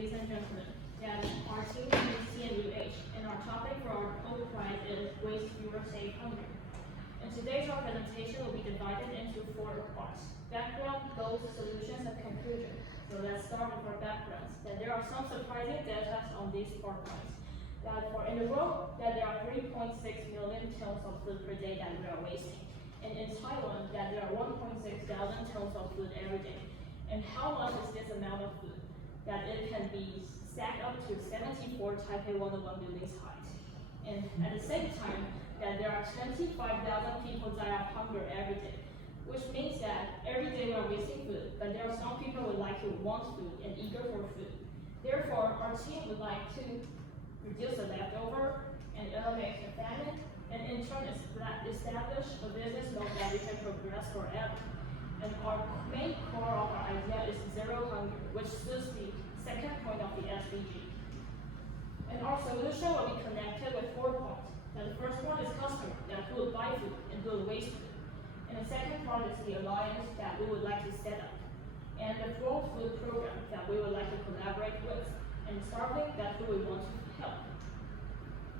ladies and gentlemen, that our team is TMUH, and our topic for our Hult prize is Waste Fewer, Save Hunger. And today's our presentation will be divided into 4 parts: background, goals, solutions, and conclusion. So let's start with our backgrounds. That there are some surprising data on these 4 points. That in the world, that there are 3.6 million tons of food per day that we are wasting. And in Taiwan, that there are 1.6 thousand tons of food every day. And how much is this amount of food? That it can be stacked up to 74 Taipei 101 buildings height. And at the same time, that there are 25,000 people die of hunger every day, which means that every day we are wasting food, but there are some people who like to want food and eager for food. Therefore, our team would like to reduce the leftover and eliminate the famine, and in turn establish a business model that we can progress forever. And our main core of our idea is zero hunger, which is the second point of the SDG. And our solution will be connected with 4 points. Now the first one is customer, that who will buy food and who will waste food. And the second part is the alliance that we would like to set up. And the world food program that we would like to collaborate with. And starving, that who we want to help.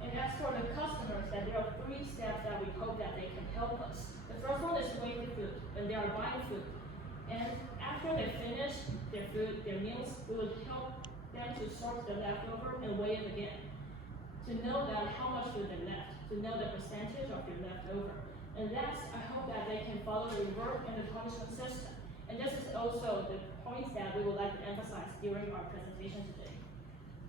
And as for the customers, that there are 3 steps that we hope that they can help us. The first one is weighing the food, when they are buying food. And after they finish their food, their meals, we will help them to sort the leftover and weigh it again. To know that how much food they left, to know the percentage of your leftover. And last, I hope that they can follow the reward and the punishment system. And this is also the points that we would like to emphasize during our presentation today.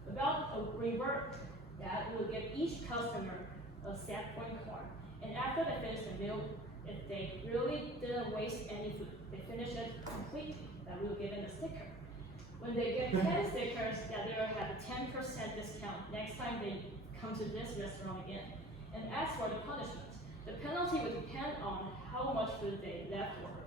About a reward, that we will give each customer a set point card. And after they finish the meal, if they really didn't waste any food, they finish it completely, that we will give them a sticker. When they get 10 stickers, that they will have a 10% discount next time they come to this restaurant again. And as for the punishment, the penalty will depend on how much food they left over.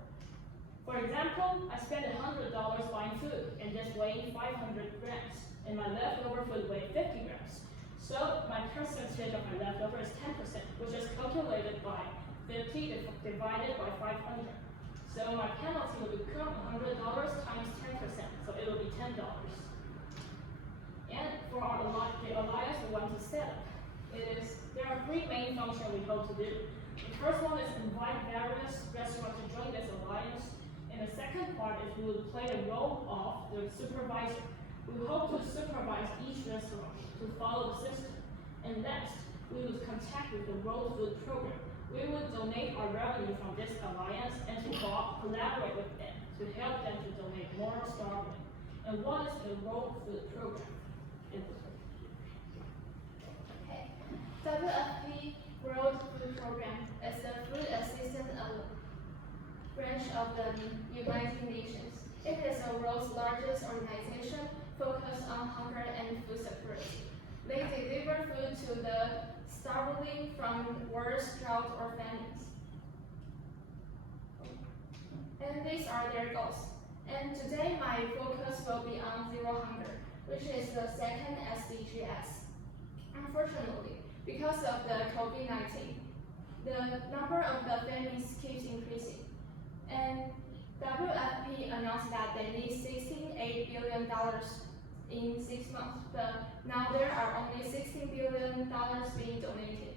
For example, I spent $100 buying food and just weighing 500 grams, and my leftover food weighed 50 grams. So my percentage of my leftover is 10%, which is calculated by 50 divided by 500. So my penalty will become $100 times 10%, so it will be $10. And for the alliance we want to set up, there are 3 main functions we hope to do. The first one is invite various restaurants to join this alliance, and the second part is we will play the role of the supervisor. We hope to supervise each restaurant to follow the system. And next, we will contact with the World Food Program. We will donate our revenue from this alliance and to collaborate with them to help them to donate more starving. And what is the World Food Program? Okay. WFP World Food Program is the food assistance branch of the United Nations. It is the world's largest organization focused on hunger and food security. They deliver food to the starving from wars, drought, or famines. And these are their goals. And today my focus will be on zero hunger, which is the second SDGs. Unfortunately, because of the COVID-19, the number of the famines keeps increasing. And WFP announced that they need $68 billion in 6 months, but now there are only $16 billion being donated.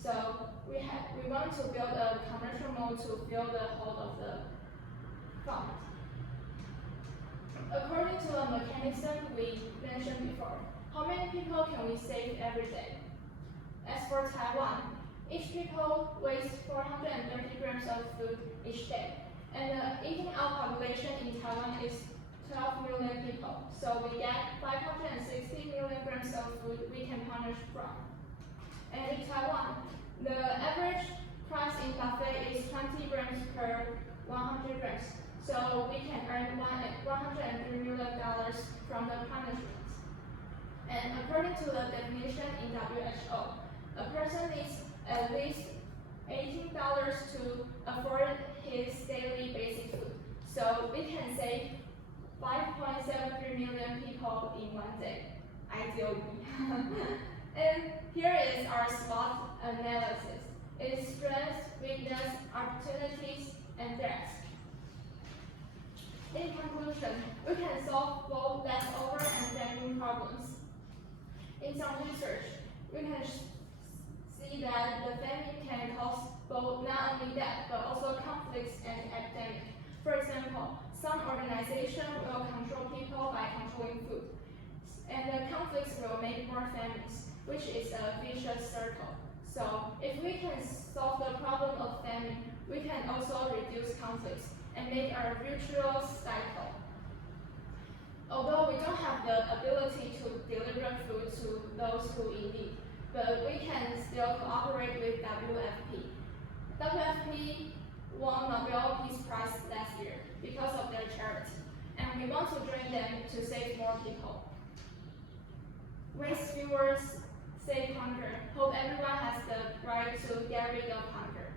So we want to build a commercial mode to fill the hold of the fund. According to a mechanism we mentioned before, how many people can we save every day? As for Taiwan, each people waste 430 grams of food each day. And the eating out population in Taiwan is 12 million people. So we get 560 million grams of food we can punish from. And in Taiwan, the average price in buffet is 20 grams per 100 grams. So we can earn $103 million from the punishments. And according to the definition in WHO, a person needs at least $18 to afford his daily basic food. So we can save 5.73 million people in 1 day, ideally. And here is our SWOT analysis. It is strengths, weakness, opportunities, and threats. In conclusion, we can solve both leftover and famine problems. In some research, we can see that the famine can cause both not only death but also conflicts and epidemic. For example, some organizations will control people by controlling food, and the conflicts will make more famines, which is a vicious circle. So, if we can solve the problem of famine, we can also reduce conflicts and make a virtuous cycle. Although we don't have the ability to deliver food to those who in need, but we can still cooperate with WFP. WFP won Nobel Peace Prize last year because of their charity, and we want to join them to save more people. Waste viewers save hunger. Hope everyone has the right to get rid of hunger.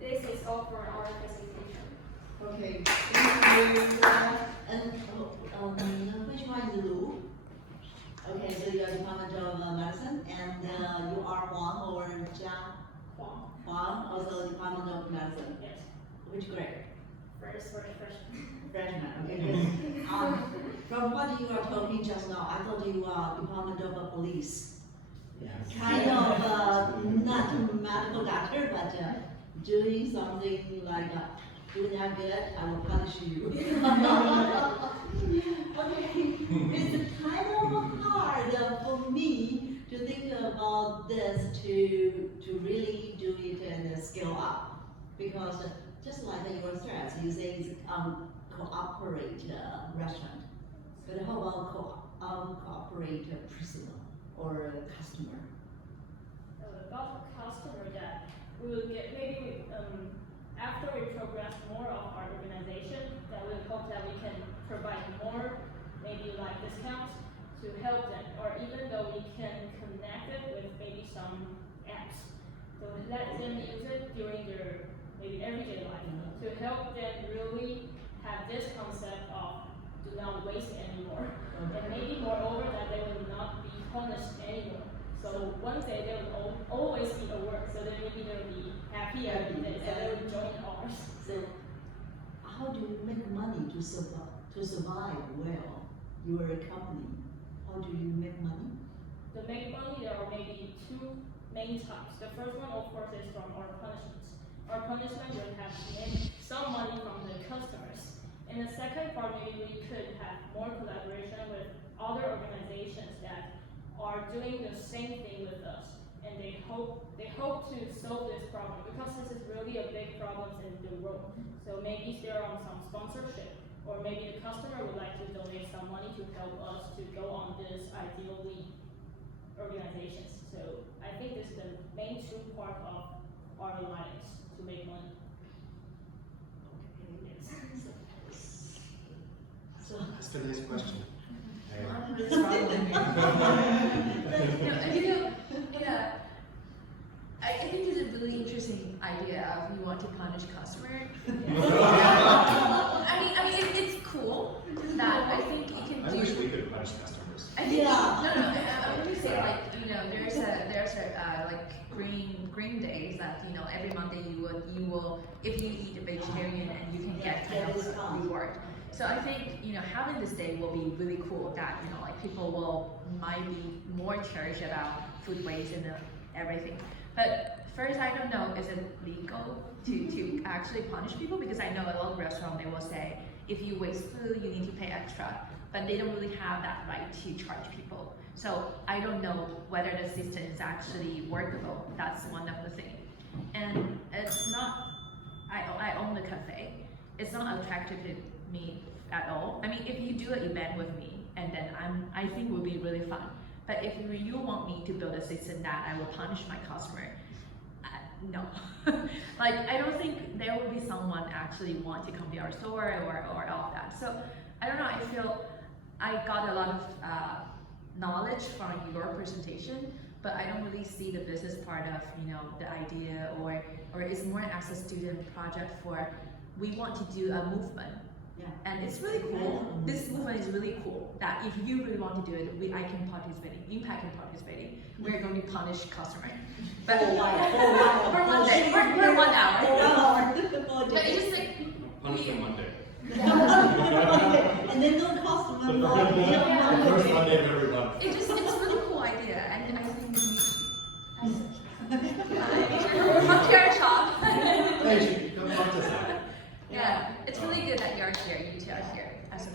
This is all for our presentation. Okay, thank you. Which one is Lu? Okay, so you are Department of Medicine, and you are Huang or Jia? Huang. Huang, also Department of Medicine. Yes. Which grade? First for the freshman. Freshman, okay, good. From what you are talking just now, I thought you are Department of Police. Yes. Kind of, not a medical doctor, but doing something like, doing that good, I will punish you. Okay, it's kind of hard for me to think about this, to really do it and scale up. Because just like your threats, you say it's cooperate restaurant. But how about cooperate personal or customer? About the customer, that we will get maybe after we progress more of our organization, that we hope that we can provide more maybe like discounts to help them, or even though we can connect it with maybe some apps, so let them use it during their maybe everyday life to help them really have this concept of do not waste anymore, and maybe moreover that they will not be punished anymore. So one day they will always be at work, so then maybe they will be happy every day, so they will join ours. So how do you make money to survive well? You are a company. How do you make money? To make money, there are maybe two main types. The first one, of course, is from our punishments. Our punishment will have some money from the customers. And the second part, maybe we could have more collaboration with other organizations that are doing the same thing with us. And they hope to solve this problem, because this is really a big problem in the world. So maybe they're on some sponsorship, or maybe the customer would like to donate some money to help us to go on this ideally organizations. So I think this is the main two part of our alliance to make money. So That's the next question. I think it's a really interesting idea of you want to punish customer. I mean, it's cool that I think you can I do. wish we could punish customers. I think, Yeah. no, I'm gonna say like, there's a like green days that, every Monday you will, if you eat a vegetarian and you can get kind of a reward. So I think, having this day will be really cool that, like people might be more curious about food waste and everything. But first, I don't know, is it legal to actually punish people? Because I know a lot of restaurants, they will say, if you waste food, you need to pay extra. But they don't really have that right to charge people. So I don't know whether the system is actually workable. That's one of the things. And it's not, I own the cafe. It's not attractive to me at all. I mean, if you do an event with me, and then I think it would be really fun. But if you want me to build a system that I will punish my customer, no. Like, I don't think there will be someone actually want to come to our store or all of that. So, I don't know, I feel I got a lot of knowledge from your presentation, but I don't really see the business part of, the idea, or it's more as a student project for, we want to do a movement. yeah. And it's really cool. This movement is really cool. That if you really want to do it, I can participate. Impact can participate. We're going to punish customer. But For one day, for 1 hour. For 1 hour. But it's just like Punishment Monday. yeah, they don't cost The money. the first Monday of every month. It's a really cool idea, and I think come to our shop. Hey, come talk to us. Yeah, it's really good that you're here. You two are here.